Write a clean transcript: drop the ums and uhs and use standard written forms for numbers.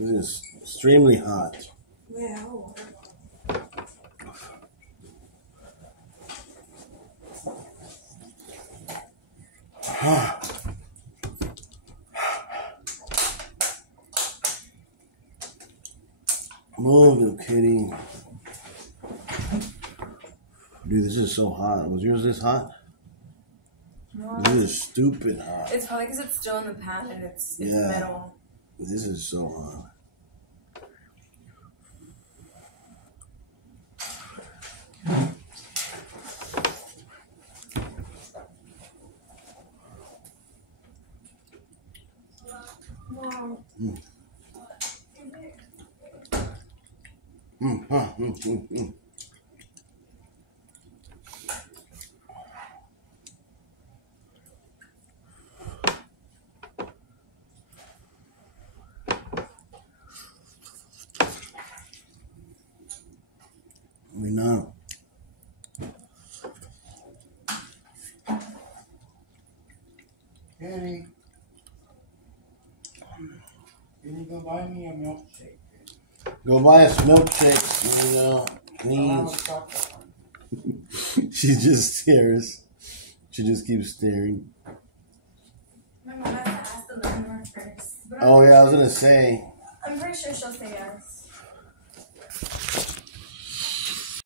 This is extremely hot. Yeah. Move, little kitty. Dude, this is so hot. Was yours this hot? No. This is stupid hot. It's probably because it's still in the pan and it's Yeah. metal. This is so hot. Wow. We know. Kenny, can you go buy me a milkshake? Go buy us milkshakes, please. She just stares. She just keeps staring. My mom has to ask the landlord first. Oh yeah, I was gonna say. I'm pretty sure she'll say yes.